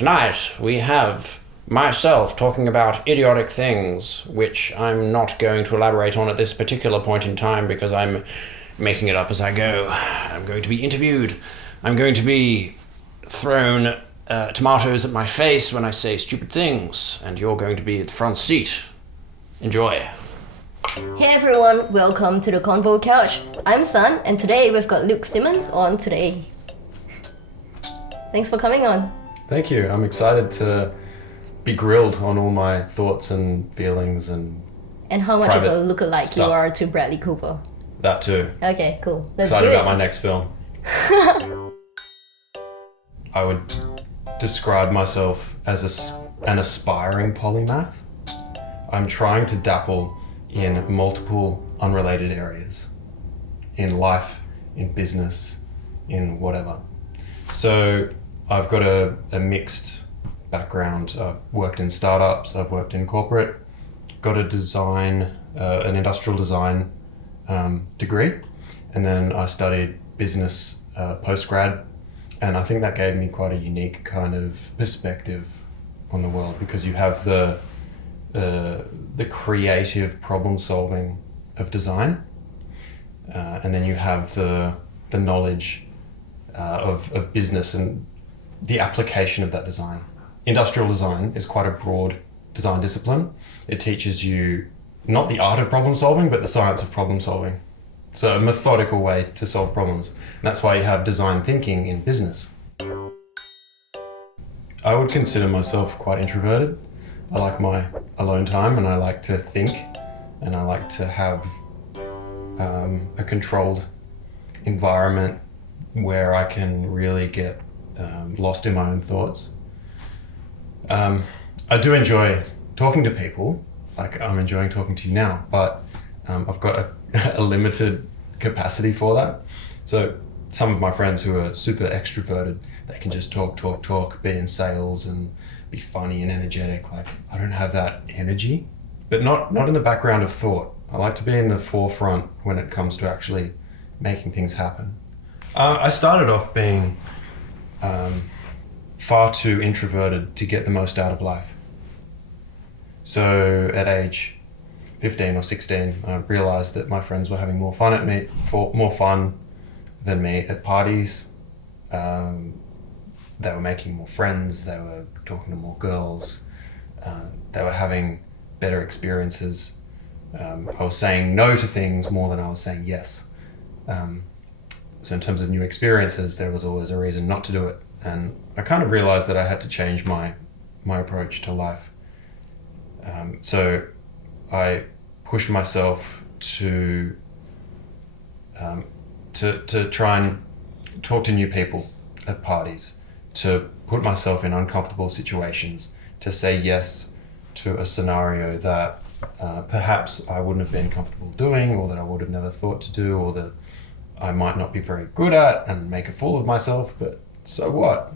Tonight we have myself talking about idiotic things, which I'm not going to elaborate on at this particular point in time because I'm making it up as I go. I'm going to be interviewed. I'm going to be thrown tomatoes at my face when I say stupid things, and you're going to be at the front seat. Enjoy. Hey everyone, welcome to the Convo couch. I'm Sun, and today we've got Luke Simmons on today. Thanks for coming on. Thank you. I'm excited to be grilled on all my thoughts and feelings and how much of a lookalike stuff. You are to Bradley Cooper. That too. Okay, cool. Let's Excited do it. about my next film. I would describe myself as an aspiring polymath. I'm trying to dabble in multiple unrelated areas. In life, in business, in whatever. So I've got a mixed background. I've worked in startups, I've worked in corporate, got a design, an industrial design degree, and then I studied business post-grad, and I think that gave me quite a unique kind of perspective on the world because you have the creative problem solving of design, and then you have the knowledge of business and the application of that design. Industrial design is quite a broad design discipline. It teaches you not the art of problem solving, but the science of problem solving. So a methodical way to solve problems. And that's why you have design thinking in business. I would consider myself quite introverted. I like my alone time and I like to think and I like to have a controlled environment where I can really get lost in my own thoughts. I do enjoy talking to people, like I'm enjoying talking to you now, but I've got a limited capacity for that. So some of my friends who are super extroverted, they can just talk, be in sales and be funny and energetic. Like I don't have that energy, but not in the background of thought. I like to be in the forefront when it comes to actually making things happen. I started off being far too introverted to get the most out of life. So at age 15 or 16, I realized that my friends were having more fun than me at parties. They were making more friends, they were talking to more girls, they were having better experiences. I was saying no to things more than I was saying yes. So in terms of new experiences, there was always a reason not to do it. And I kind of realized that I had to change my approach to life. So I pushed myself to try and talk to new people at parties, to put myself in uncomfortable situations, to say yes to a scenario that perhaps I wouldn't have been comfortable doing, or that I would have never thought to do, or that I might not be very good at and make a fool of myself, but so what?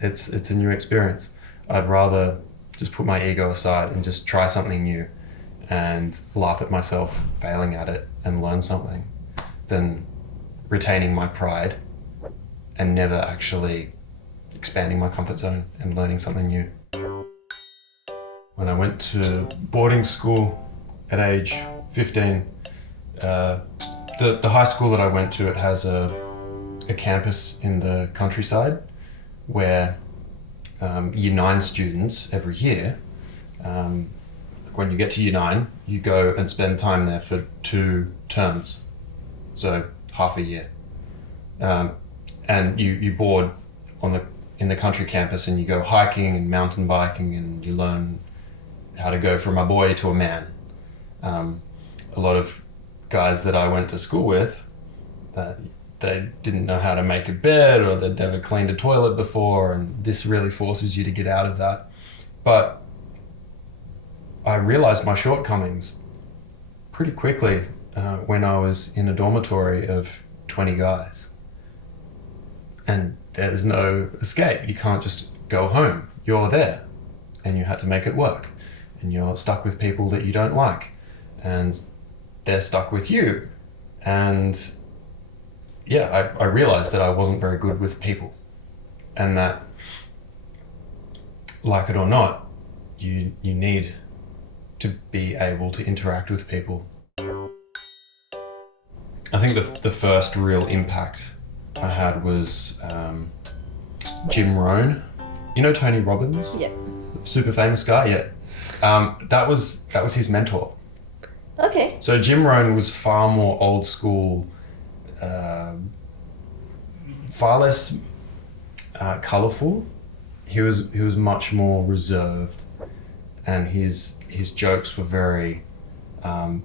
It's a new experience. I'd rather just put my ego aside and just try something new and laugh at myself failing at it and learn something than retaining my pride and never actually expanding my comfort zone and learning something new. When I went to boarding school at age 15, the high school that I went to, it has a campus in the countryside where year 9 students every year, when you get to year 9, you go and spend time there for 2 terms, so half a year. And you board in the country campus and you go hiking and mountain biking and you learn how to go from a boy to a man. A lot of guys that I went to school with, they didn't know how to make a bed or they'd never cleaned a toilet before, and this really forces you to get out of that. But I realized my shortcomings pretty quickly when I was in a dormitory of 20 guys. And there's no escape. You can't just go home. You're there and you had to make it work, and you're stuck with people that you don't like and they're stuck with you. And yeah, I realized that I wasn't very good with people, and that like it or not, you need to be able to interact with people. I think the first real impact I had was Jim Rohn. You know Tony Robbins? Yeah. Super famous guy, yeah. That was his mentor. Okay. So Jim Rohn was far more old school, far less colourful. He was much more reserved, and his jokes were very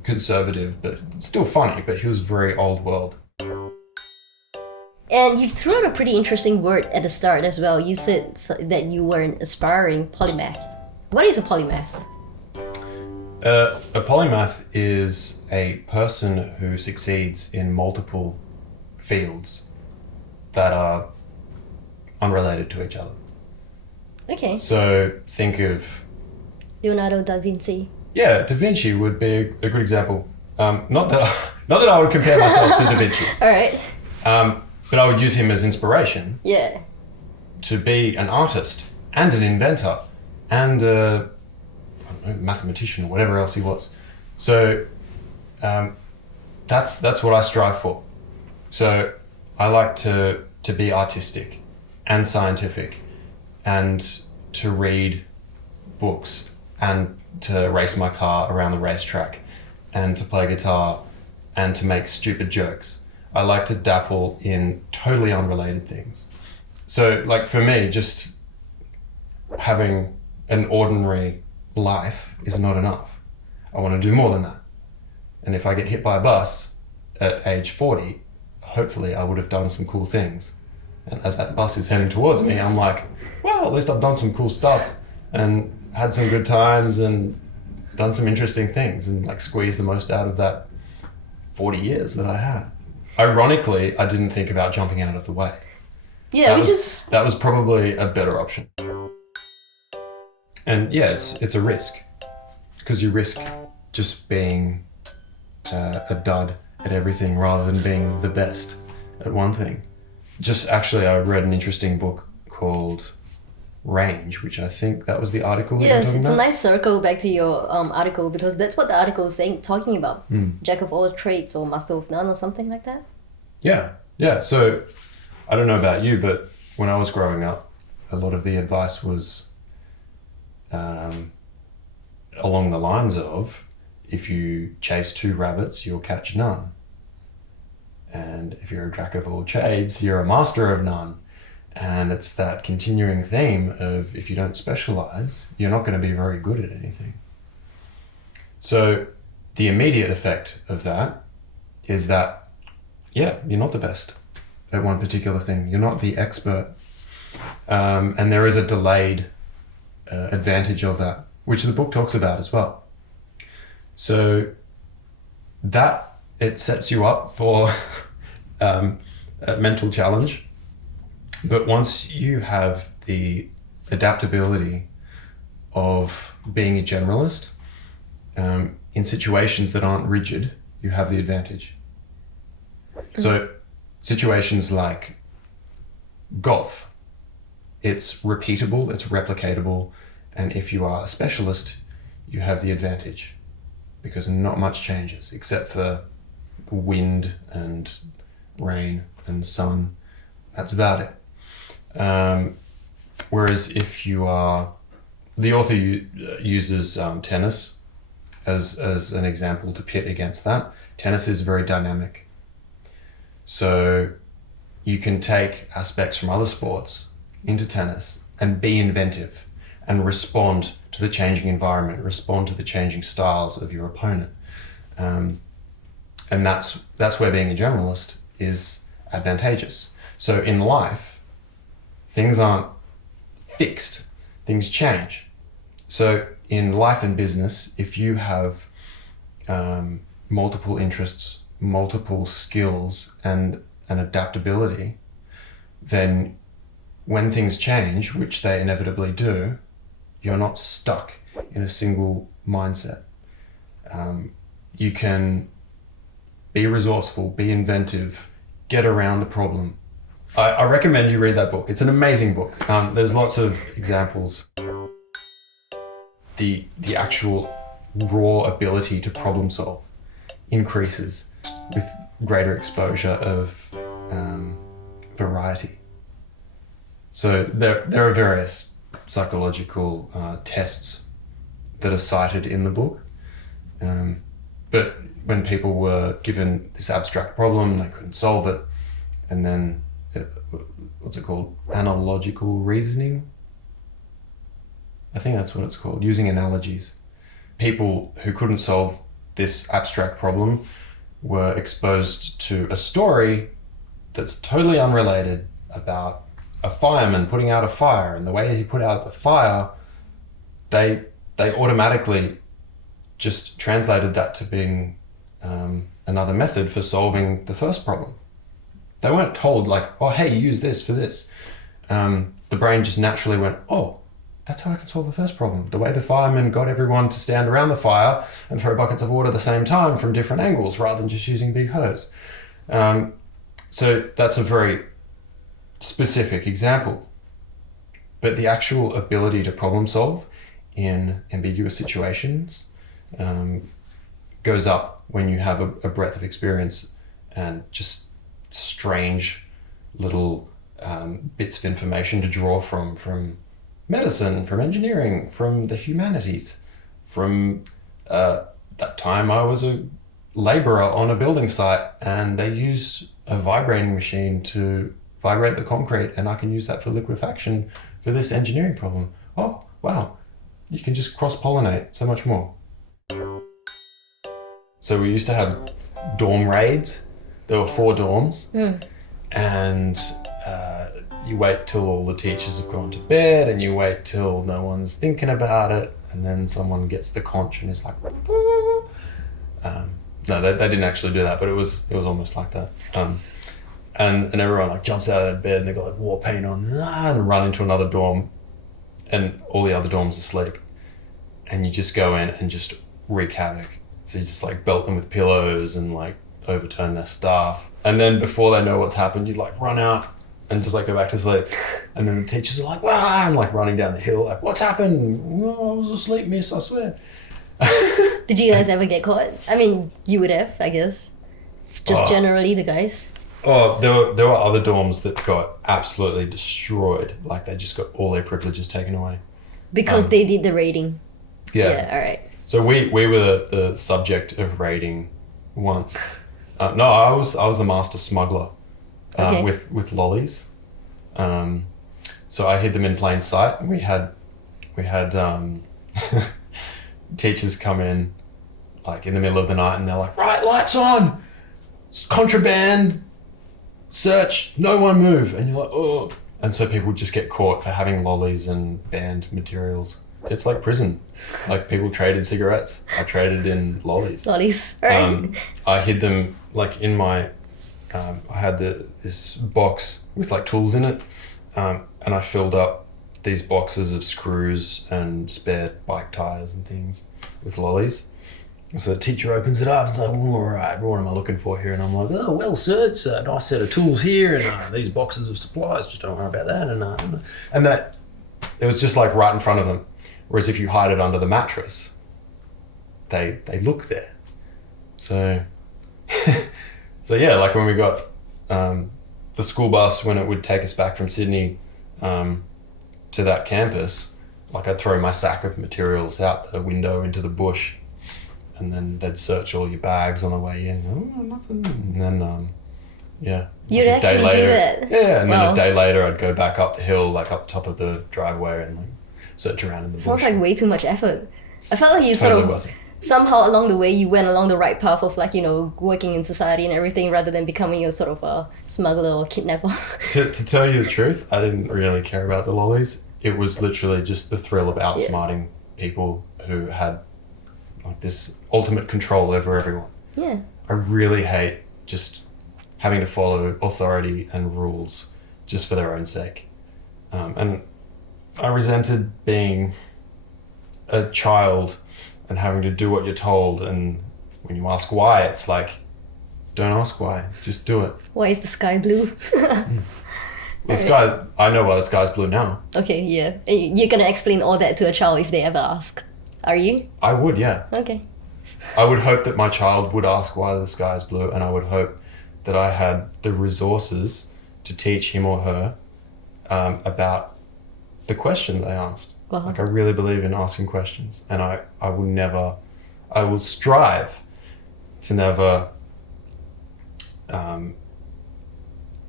conservative, but still funny. But he was very old world. And you threw out a pretty interesting word at the start as well. You said that you were an aspiring polymath. What is a polymath? A polymath is a person who succeeds in multiple fields that are unrelated to each other. Okay. So think of... Leonardo da Vinci. Yeah, Da Vinci would be a good example. Not that I would compare myself to Da Vinci. All right. But I would use him as inspiration Yeah. to be an artist and an inventor and a mathematician or whatever else he was. So that's what I strive for. So I like to be artistic and scientific and to read books and to race my car around the racetrack and to play guitar and to make stupid jokes. I like to dabble in totally unrelated things. So like for me, just having an ordinary life is not enough. I want to do more than that. And if I get hit by a bus at age 40, hopefully I would have done some cool things. And as that bus is heading towards me, I'm like, well, at least I've done some cool stuff and had some good times and done some interesting things and like squeezed the most out of that 40 years that I had. Ironically, I didn't think about jumping out of the way. Yeah, that was probably a better option. And yeah, it's a risk because you risk just being a dud at everything rather than being the best at one thing. Just actually, I read an interesting book called Range, which I think that was the article that you're Yes, talking it's about. a nice circle back to your article because that's what the article is talking about. Jack of all trades or master of none or something like that. Yeah. So I don't know about you, but when I was growing up, a lot of the advice was along the lines of, if you chase 2 rabbits, you'll catch none. And if you're a jack of all trades, you're a master of none. And it's that continuing theme of, if you don't specialize, you're not going to be very good at anything. So the immediate effect of that is that, yeah, you're not the best at one particular thing. You're not the expert. And there is a delayed advantage of that, which the book talks about as well. So that, it sets you up for a mental challenge. But once you have the adaptability of being a generalist, in situations that aren't rigid, you have the advantage. So situations like golf, it's repeatable, it's replicatable, and if you are a specialist, you have the advantage because not much changes except for wind and rain and sun. That's about it. Whereas if you are, the author uses tennis as an example to pit against that. Tennis is very dynamic. So you can take aspects from other sports into tennis and be inventive and respond to the changing environment, respond to the changing styles of your opponent. And that's where being a generalist is advantageous. So in life, things aren't fixed, things change. So in life and business, if you have multiple interests, multiple skills, and an adaptability, then when things change, which they inevitably do, you're not stuck in a single mindset. You can be resourceful, be inventive, get around the problem. I recommend you read that book. It's an amazing book. There's lots of examples. the actual raw ability to problem solve increases with greater exposure of variety. So there are various psychological tests that are cited in the book, but when people were given this abstract problem, they couldn't solve it, and then what's it called? Analogical reasoning? I think that's what it's called, using analogies. People who couldn't solve this abstract problem were exposed to a story that's totally unrelated about a fireman putting out a fire, and the way he put out the fire, they automatically just translated that to being another method for solving the first problem. They weren't told like, oh, hey, use this for this. The brain just naturally went, oh, that's how I can solve the first problem. The way the fireman got everyone to stand around the fire and throw buckets of water at the same time from different angles rather than just using big hose. So that's a very specific example. But the actual ability to problem solve in ambiguous situations goes up when you have a breadth of experience and just strange little bits of information to draw from medicine, from engineering, from the humanities, from that time I was a laborer on a building site and they used a vibrating machine to vibrate the concrete, and I can use that for liquefaction for this engineering problem. Oh, wow. You can just cross-pollinate so much more. So we used to have dorm raids. There were 4 dorms, and you wait till all the teachers have gone to bed, and you wait till no one's thinking about it, and then someone gets the conch and it's like, no, they didn't actually do that, but it was almost like that. And everyone like jumps out of their bed and they've got like war paint on and run into another dorm, and all the other dorms asleep, and you just go in and just wreak havoc. So you just like belt them with pillows and like overturn their stuff, and then before they know what's happened, you like run out and just like go back to sleep, and then the teachers are like, wow, and like running down the hill like, what's happened? Oh, I was asleep, miss, I swear. Did you guys ever get caught? I mean, you would have, I guess. Just generally the guys. Oh, there were other dorms that got absolutely destroyed. Like they just got all their privileges taken away. Because they did the raiding. Yeah. All right. So we were the subject of raiding once. No, I was the master smuggler with lollies. So I hid them in plain sight. We had teachers come in like in the middle of the night and they're like, right, lights on, it's contraband, search, no one move. And you're like, oh. And so people just get caught for having lollies and banned materials. It's like prison. Like people trade in cigarettes. I traded in lollies. Lollies, right. I hid them like in my, I had this box with like tools in it. And I filled up these boxes of screws and spare bike tires and things with lollies. So the teacher opens it up and it's like, all right, what am I looking for here? And I'm like, oh, well, sir, it's a nice set of tools here and these boxes of supplies, just don't worry about that. And that, it was just like right in front of them. Whereas if you hide it under the mattress, they look there. So, so yeah, like when we got the school bus, when it would take us back from Sydney to that campus, like I'd throw my sack of materials out the window into the bush, and then they'd search all your bags on the way in. Oh, nothing. And then, yeah. You'd like actually do that? Yeah, and then a day later I'd go back up the hill, like up the top of the driveway and like search around in the bush. Sounds like way too much effort. I felt like you sort of, somehow along the way you went along the right path of like, you know, working in society and everything rather than becoming a sort of a smuggler or kidnapper. To tell you the truth, I didn't really care about the lollies. It was literally just the thrill of outsmarting people who had like this ultimate control over everyone. Yeah. I really hate just having to follow authority and rules just for their own sake. And I resented being a child and having to do what you're told, and when you ask why, it's like, don't ask why, just do it. Why is the sky blue? The sky, I know why the sky's blue now. Okay, yeah. You're gonna explain all that to a child if they ever ask. Are you? I would, yeah. Okay. I would hope that my child would ask why the sky is blue, and I would hope that I had the resources to teach him or her about the question they asked. Wow. Like, I really believe in asking questions, and I will strive to never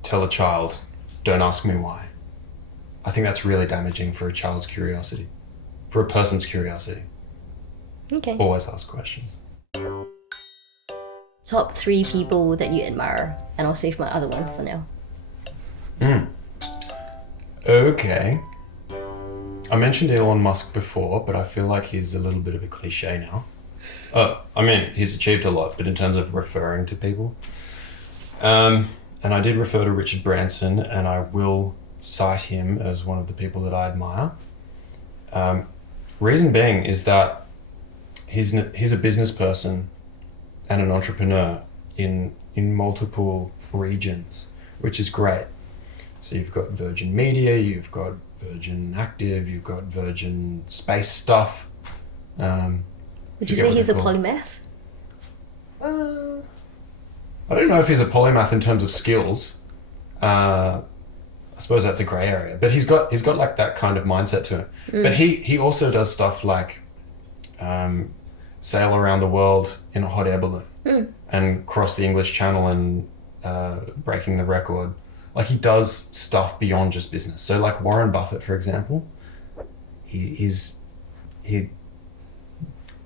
tell a child, don't ask me why. I think that's really damaging for a child's curiosity, for a person's curiosity. Okay. Always ask questions. Top 3 people that you admire, and I'll save my other one for now. Okay. I mentioned Elon Musk before, but I feel like he's a little bit of a cliche now. I mean, he's achieved a lot, but in terms of referring to people. And I did refer to Richard Branson, and I will cite him as one of the people that I admire. Reason being is that he's a business person and an entrepreneur in multiple regions, which is great. So you've got Virgin Media, you've got Virgin Active, you've got Virgin Space stuff. Would you say he's a polymath? I don't know if he's a polymath in terms of skills. I suppose that's a grey area, but he's got like that kind of mindset to him. But he also does stuff like sail around the world in a hot air balloon and cross the English Channel and breaking the record. Like, he does stuff beyond just business. So like Warren Buffett, for example, he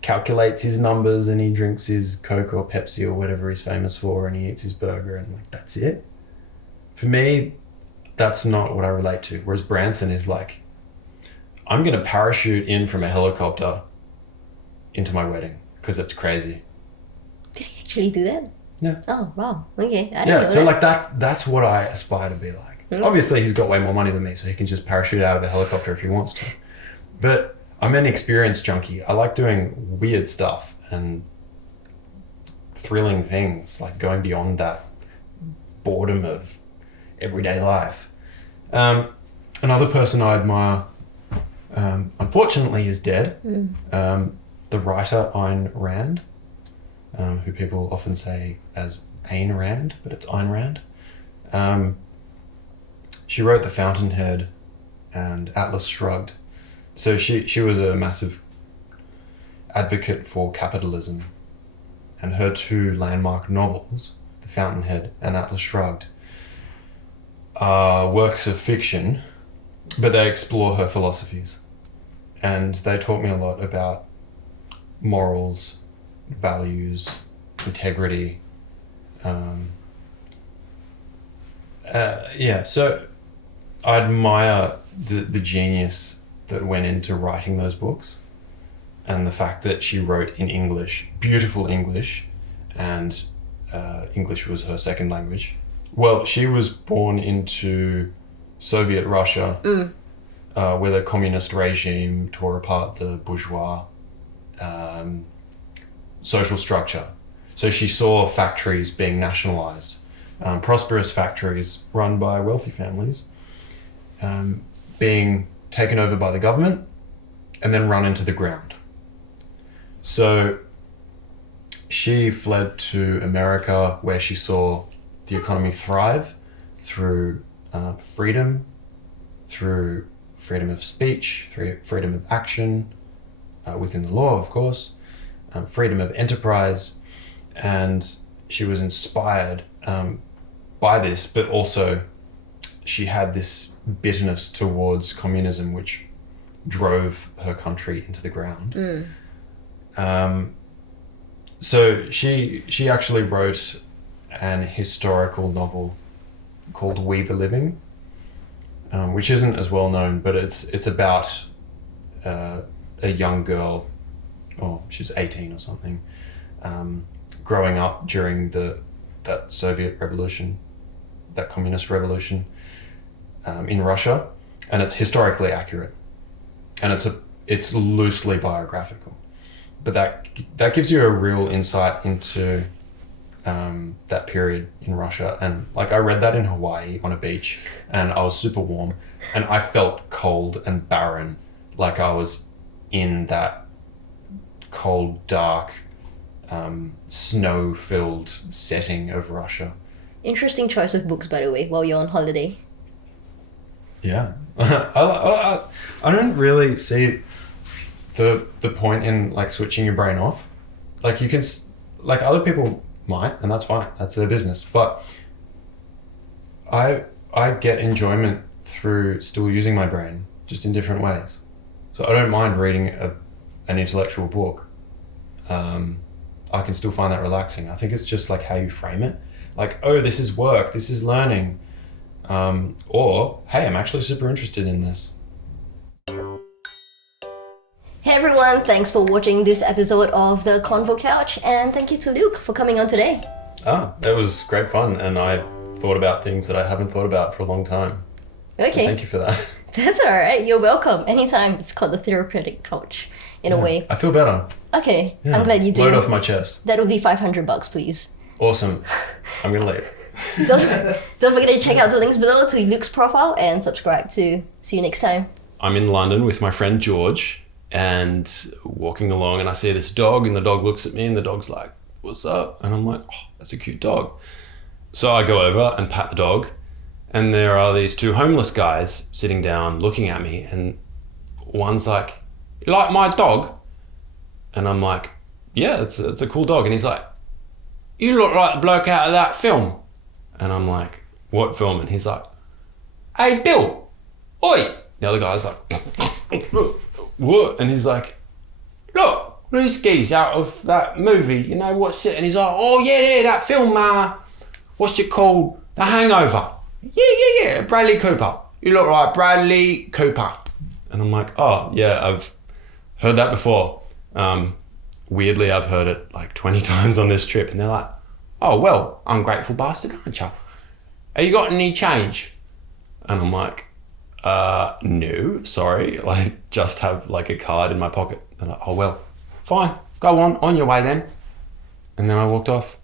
calculates his numbers and he drinks his Coke or Pepsi or whatever he's famous for, and he eats his burger, and like, that's it. For me, that's not what I relate to. Whereas Branson is like, I'm going to parachute in from a helicopter into my wedding because it's crazy. Did he actually do that? Yeah. Oh, wow. Okay. I didn't Yeah, know so that. like that's what I aspire to be like. Obviously, he's got way more money than me, so he can just parachute out of a helicopter if he wants to. But I'm an experience junkie. I like doing weird stuff and thrilling things, like going beyond that boredom of everyday life. Another person I admire, unfortunately, is dead. The writer Ayn Rand, who people often say as Ayn Rand, but it's Ayn Rand. She wrote The Fountainhead and Atlas Shrugged. So she was a massive advocate for capitalism, and her 2 landmark novels, The Fountainhead and Atlas Shrugged, are works of fiction, but they explore her philosophies, and they taught me a lot about morals, values, integrity. So I admire the genius that went into writing those books, and the fact that she wrote in English, beautiful English, and English was her second language. Well, she was born into Soviet Russia, where the communist regime tore apart the bourgeois social structure. So she saw factories being nationalized, prosperous factories run by wealthy families, being taken over by the government and then run into the ground. So she fled to America, where she saw the economy thrive through freedom, through freedom of speech, through freedom of action, within the law, of course, freedom of enterprise. And she was inspired by this, but also she had this bitterness towards communism, which drove her country into the ground. So she actually wrote an historical novel called We the Living, which isn't as well known, but it's about a young girl, or she's 18 or something, growing up during that Soviet revolution, that communist revolution in Russia, and it's historically accurate, and it's loosely biographical, but that gives you a real insight into that period in Russia. And like, I read that in Hawaii on a beach, and I was super warm, and I felt cold and barren, like I was in that cold, dark, snow-filled setting of Russia. Interesting choice of books, by the way, while you're on holiday. Yeah. I don't really see the point in like switching your brain off. Like you can, like other people might, and that's fine. That's their business. But I get enjoyment through still using my brain, just in different ways. So I don't mind reading an intellectual book. I can still find that relaxing. I think it's just like how you frame it. Like, oh, this is work, this is learning. Or, hey, I'm actually super interested in this. Hey everyone, thanks for watching this episode of the Convo Couch, and thank you to Luke for coming on today. That was great fun, and I thought about things that I haven't thought about for a long time. Okay. So thank you for that. That's alright, you're welcome. Anytime. It's called the therapeutic couch, in a way. I feel better. Okay, Yeah. I'm glad you do. Load off my chest. That would be $500, please. Awesome. I'm gonna leave. Don't forget to check out the links below to Luke's profile and subscribe too. See you next time. I'm in London with my friend George and walking along, and I see this dog, and the dog looks at me, and the dog's like, "What's up?" And I'm like, "Oh, that's a cute dog." So I go over and pat the dog, and there are these two homeless guys sitting down looking at me, and one's like, "You like my dog?" And I'm like, "Yeah, it's a cool dog." And he's like, "You look like the bloke out of that film." And I'm like, "What film?" And he's like, "Hey, Bill, oi." The other guy's like, "What?" And he's like, "Look, these geese out of that movie, you know, what's it?" And he's like, "Oh, yeah, that film, what's it called? The Hangover." Yeah, Bradley Cooper. You look like Bradley Cooper." And I'm like, "Oh, yeah, I've heard that before." Weirdly, I've heard it like 20 times on this trip. And they're like, "Oh, well, ungrateful bastard, aren't you? Have you got any change?" And I'm like, no, sorry. Like, just have like a card in my pocket. They're like, "Oh, well, fine. Go on your way then." And then I walked off.